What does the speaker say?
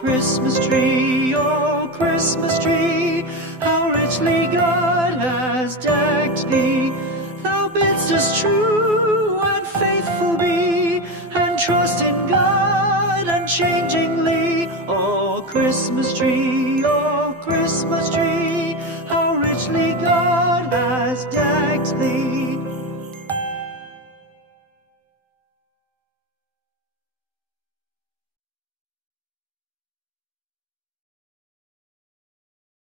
Christmas tree, how richly God has decked thee. Thou bidst us true and faithful be, and trust in God unchangingly. O Christmas tree, how richly God has decked thee.